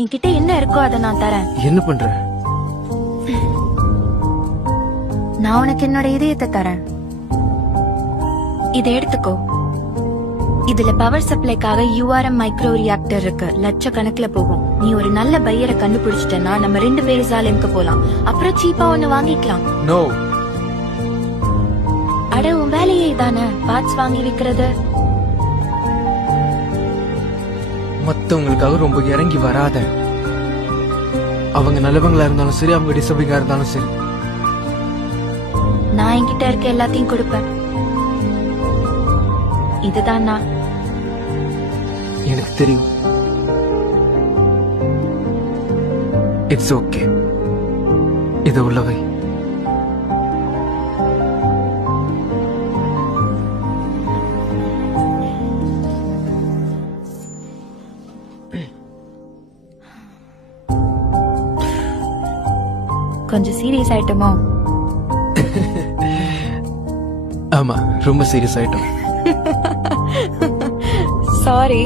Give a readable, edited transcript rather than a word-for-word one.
என்கிட்ட என்ன இருக்கோ அதை நான் தரேன். என்ன பண்ற? நான் உனக்கு என்னோட இதயத்தை தரேன். இதை எடுத்துக்கோ. இதுல பவர் சப்ளைக்காக URM மைக்ரோ ரியாக்டர் இருக்கு. லட்சக்கணக்குல போகும். நீ ஒரு நல்ல பையரை கண்டுபிடிச்சிட்டனா நம்ம 2 பேரும் சாலைக்கு போலாம். அப்புறம் சீப்பா ஒண்ணு வாங்கிக்கலாம். நோ. அட உன் வேலையே இதானே, பார்ட்ஸ் வாங்கி விக்கிறது. மத்தவங்களுக்காக ரொம்ப இறங்கி வராத. அவங்க நல்லவங்களா இருந்தாலும் சரி, அவங்க டிசபிங்கா இருந்தாலும் சரி, நான் என்கிட்ட இருக்க எல்லாத்தையும் கொடுப்பேன். இதுதான் நான். எனக்கு தெரியும். It's okay. இத உள்ளவை. கொஞ்சம் சீரியஸ் ஆயிட்டோமோ? ஆமா, ரொம்ப சீரியஸ் ஆயிட்டோம். சாரி.